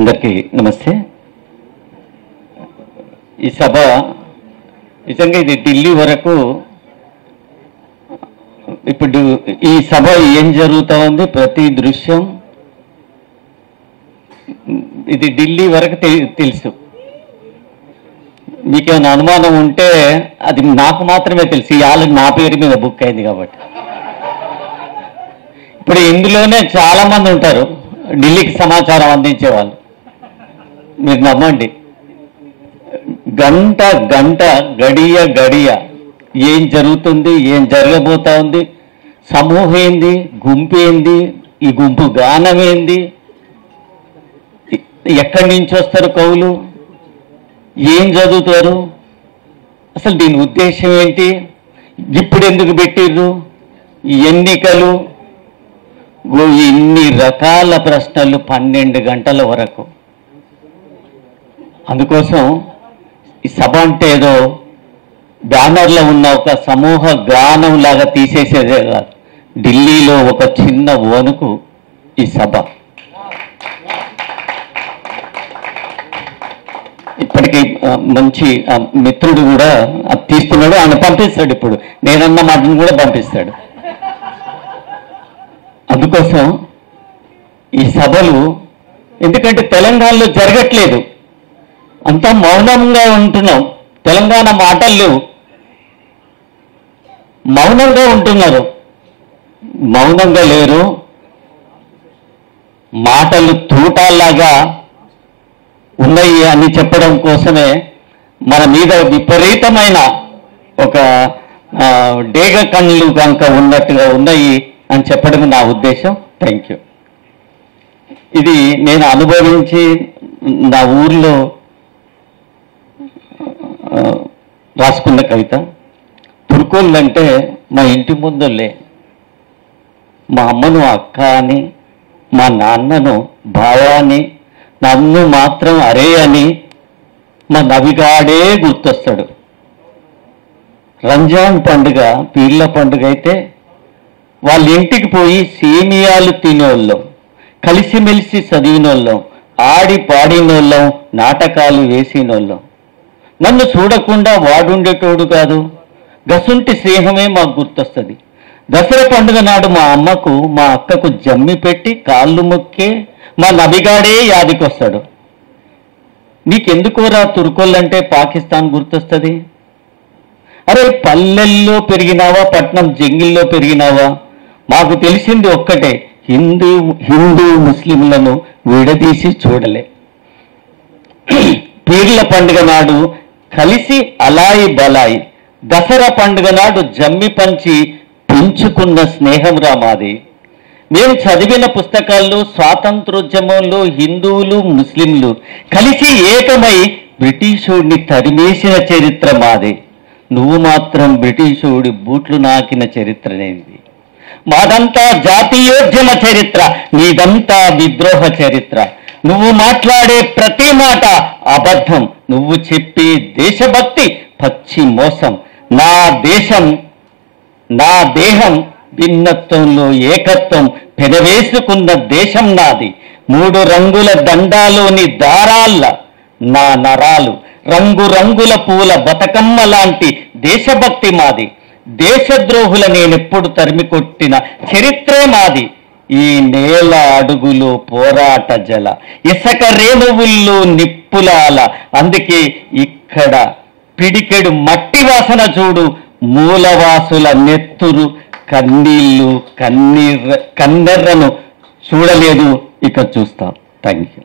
అందరికీ నమస్తే. ఈ సభ నిజంగా ఇది ఢిల్లీ వరకు ఇప్పుడు ఈ సభ ఏం జరుగుతూ ఉంది ప్రతి దృశ్యం ఇది ఢిల్లీ వరకు తెలుసు. మీకేమైనా అనుమానం ఉంటే అది నాకు మాత్రమే తెలుసు. ఈ ఆళ్ళకి నా పేరు మీద బుక్ అయింది కాబట్టి. ఇప్పుడు ఇందులోనే చాలా మంది ఉంటారు ఢిల్లీకి సమాచారం అందించే వాళ్ళు. మీరు నమ్మండి, గంట గంట గడియ గడియ ఏం జరుగుతుంది, ఏం జరగబోతా ఉంది, సమూహం ఏంది, గుంపు ఏంది, ఈ గుంపు గానం ఏంది, ఎక్కడి నుంచి వస్తారు కవులు, ఏం చదువుతారు, అసలు దీని ఉద్దేశం ఏంటి, ఇప్పుడు ఎందుకు పెట్టిర్రు, ఎన్నికలు, ఇన్ని రకాల ప్రశ్నలు 12 గంటల వరకు. అందుకోసం ఈ సభ అంటే ఏదో బ్యానర్లో ఉన్న ఒక సమూహ గానం లాగా తీసేసేదే కాదు. ఢిల్లీలో ఒక చిన్న వణుకు ఈ సభ. ఇప్పటికీ మంచి మిత్రుడు కూడా అది తీస్తున్నాడు, ఆయన పంపిస్తాడు. ఇప్పుడు నేనన్న మాటను కూడా పంపిస్తాడు. అందుకోసం ఈ సభలు ఎందుకంటే తెలంగాణలో జరగట్లేదు, అంతా మౌనంగా ఉంటున్నాం. తెలంగాణ మాటలు లేవు, మౌనంగా ఉంటున్నారు. మౌనంగా లేరు, మాటలు తూటాల్లాగా ఉన్నాయి అని చెప్పడం కోసమే మన మీద విపరీతమైన ఒక డేగ కళ్ళు కనుక ఉన్నట్టుగా ఉన్నాయి అని చెప్పడం నా ఉద్దేశం. Thank you. ఇది నేను అనుభవించి నా ఊర్లో రాసుకున్న కవిత. తుర్కోళ్ళు అంటే మా ఇంటి ముందులే, మా అమ్మను అక్క అని, మా నాన్నను బావ అని, నన్ను మాత్రం అరే అని మా నవిగాడే గుర్తొస్తాడు. రంజాన్ పండుగ పీర్ల పండుగ అయితే వాళ్ళ ఇంటికి పోయి సేమియాలు తినేవాళ్ళం, కలిసిమెలిసి చదివినోళ్ళం, ఆడి పాడినోళ్ళం, నాటకాలు వేసినోళ్ళం. నన్ను చూడకుండా వాడుండేటోడు కాదు, గసుంటి స్నేహమే మాకు గుర్తొస్తుంది. దసరా పండుగ నాడు మా అమ్మకు మా అక్కకు జమ్మి పెట్టి కాళ్ళు మొక్కే మా నబిగాడే యాదికొస్తాడు. నీకెందుకోరా తుర్కోళ్ళంటే పాకిస్తాన్ గుర్తొస్తుంది? అరే పల్లెల్లో పెరిగినావా పట్నం జంగిల్లో పెరిగినావా, మాకు తెలిసింది ఒక్కటే, హిందూ ముస్లింలను విడదీసి చూడలే. పీర్ల పండుగ నాడు కలిసి అలాయి బలాయి, దసరా పండుగ నాడు జమ్మి పంచి పెంచుకున్న స్నేహం రా మాది. మేము చదివిన పుస్తకాల్లో స్వాతంత్రోద్యమంలో హిందువులు ముస్లింలు కలిసి ఏకమై బ్రిటిషోడిని తరిమేసిన చరిత్ర మాది. నువ్వు మాత్రం బ్రిటిషోడి బూట్లు నాకిన చరిత్రనేది. మాదంతా జాతీయోద్యమ చరిత్ర, నీదంతా విద్రోహ చరిత్ర. నువ్వు మాట్లాడే ప్రతి మాట అబద్ధం, నువ్వు చెప్పే దేశభక్తి పచ్చి మోసం. నా దేహం భిన్నత్వంలో ఏకత్వం పెనవేసుకున్న దేశం నాది. 3 రంగుల దండాలోని దారాల్ల నా నరాలు, రంగురంగుల పూల బతుకమ్మ లాంటి దేశభక్తి మాది. దేశద్రోహుల నేనెప్పుడు తరిమి కొట్టిన చరిత్రే మాది. ఈ నేల అడుగులో పోరాట జల, ఇసక రేణువుల్లో నిప్పులాల. అందుకే ఇక్కడ పిడికెడు మట్టి వాసన చూడు, మూలవాసుల నెత్తురు కన్నీళ్ళు కన్నెర్రను చూడలేదు, ఇక చూస్తాం. Thank you.